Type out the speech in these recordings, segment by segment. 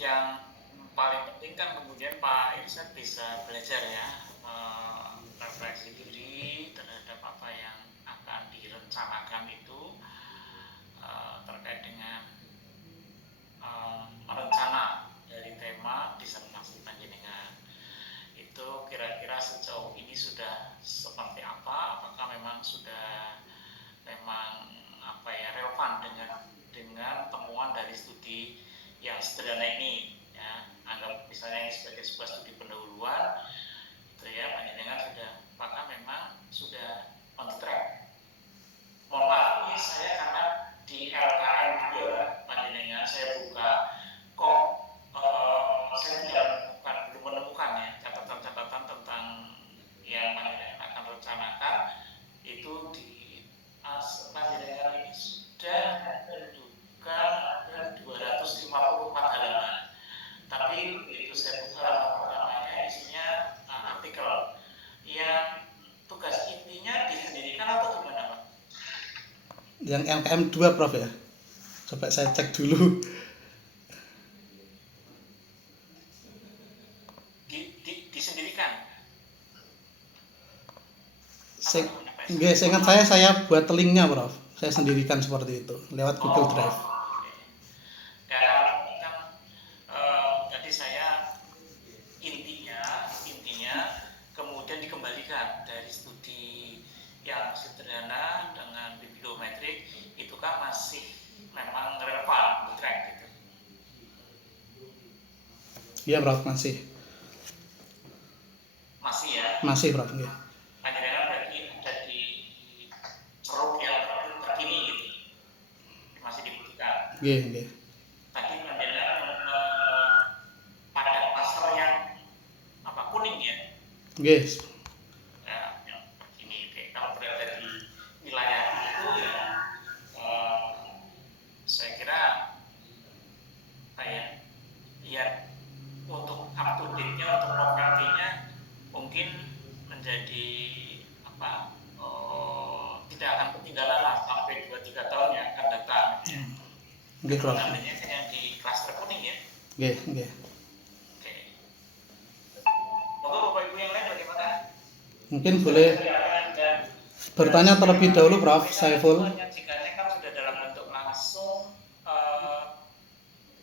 yang paling penting kan kemudian Pak Irsyad bisa belajar ya, refleksi diri terhadap apa yang akan direncanakan itu, terkait dengan rencana dari tema disertasi panjenengan itu kira-kira sejauh ini sudah seperti apa, apakah memang sudah relevan dengan temuan dari studi yang sederhana ini ya, anggap misalnya ini sebagai sebuah studi pendahuluan itu ya, panjenengan sudah, apakah memang sudah on track. Mohon maaf, ini saya karena di LKM juga panjenengan saya buka kok saya belum menemukan ya catatan-catatan tentang yang panjenengan akan rencanakan itu di panjenengan ini sudah menunjukkan ada 254 halaman, tapi begitu saya buka halaman pertamanya isinya artikel yang tugas intinya disendirikan atau gimana Pak? Yang LKM 2 Prof ya, coba saya cek dulu. Disendirikan. Saya ingat saya buat linknya Prof, saya sendirikan seperti itu lewat Google Drive. Jadi saya intinya kemudian dikembalikan dari studi yang sederhana dengan bibliometrik itu kan masih memang relevan, track gitu. Iya Prof, masih ya. Masih Prof. Ya. Panjenengan berarti ada di ceruk yang terkini gitu, masih dibutuhkan. Iya. Tadi panjenengan pada pasar yang kuning ya. Yes. Ya, yang begini. Kalau berada di wilayah itu ya, saya kira untuk up to date-nya, untuk novelty-nya mungkin menjadi tidak akan ketinggalan lah sampai 2-3 tahun yang akan datang. Nggih, Prof. Namanya yang di klaster kuning ya. Nggih. Oke. Monggo Bapak Ibu yang lain bagaimana? Mungkin boleh bertanya terlebih dahulu Prof. Saiful. Jikanya kan sudah dalam bentuk langsung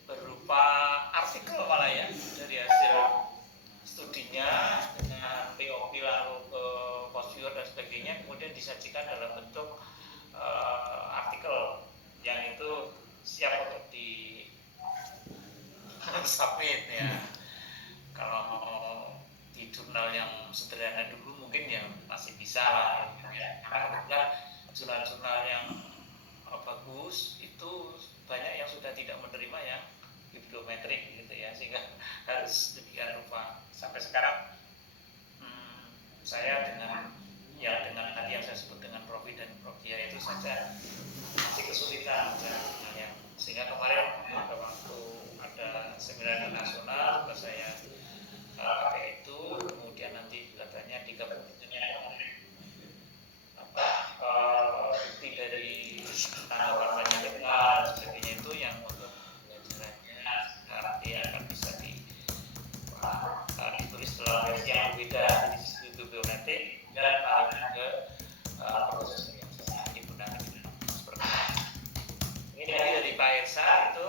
berupa artikel malah ya, dari hasil studinya dengan POV lalu ke posture dan sebagainya, kemudian disajikan dalam bentuk artikel yang itu siap untuk di submit ya. Kalau di jurnal yang sederhana dulu mungkin ya masih bisa lah ya. Karena kebetulan jurnal-jurnal yang bagus itu banyak yang sudah tidak menerima yang bibliometrik gitu ya, sehingga harus demikian rupa. Sampai sekarang saya dengan tadi yang saya sebut dengan Profi dan Profia itu saja masih kesulitan ya. Sehingga kemarin pada waktu ada seminar nasional saya pakai itu, kemudian nanti katanya digabung dengan bukti dari tanggapan panjenengan dan sebagainya, itu yang untuk pelajarannya nanti akan bisa ditulis dalam versi yang berbeda di sisi bibliometrik dan paling ke proses yang digunakan seperti ini. Ini dari Pak Irsa itu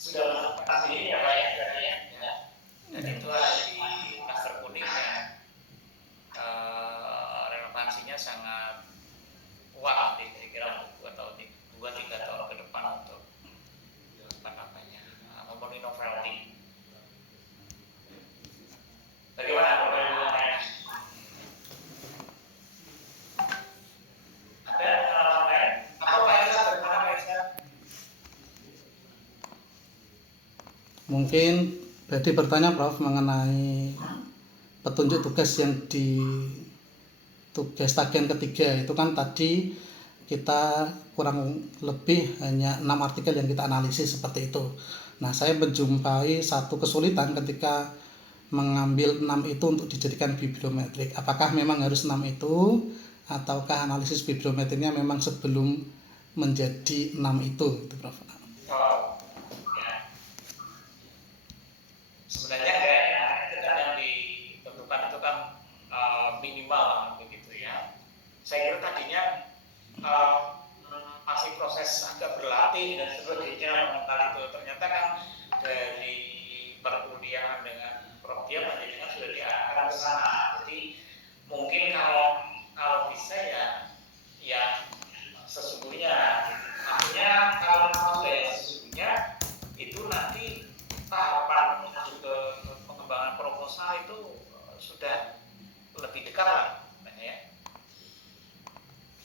sudah pasti ya Pak ya. Dan itu ada di klaster kuning yang relevansinya sangat kuat kira-kira 2-3 tahun ke depan untuk memenuhi novelty. Bagaimana Bapak Ibu yang lain? Ada pengalaman lain? Atau Pak Irsa, bagaimana Pak Irsa? Mungkin tadi bertanya Prof mengenai petunjuk tugas yang di tugas tagihan ketiga itu kan tadi kita kurang lebih hanya 6 artikel yang kita analisis seperti itu. Nah, saya menjumpai satu kesulitan ketika mengambil 6 itu untuk dijadikan bibliometrik. Apakah memang harus 6 itu ataukah analisis bibliometriknya memang sebelum menjadi 6 itu gitu Prof. agak berlatih dan sebagainya mengenal itu. Ternyata kan dari perkuliahan dengan Prof. Dia pendidikan sudah diarahkan ke sana. Jadi mungkin kalau bisa ya sesungguhnya, artinya kalau sudah yang sesungguhnya itu nanti tahapan menuju ke pengembangan proposal itu sudah lebih dekat lah, ya.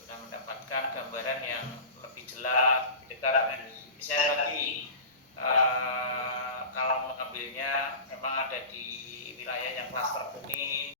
Sudah mendapatkan gambaran yang lebih jelas, lebih dekat dengan misalnya tadi kalau mengambilnya memang ada di wilayah yang klaster kuning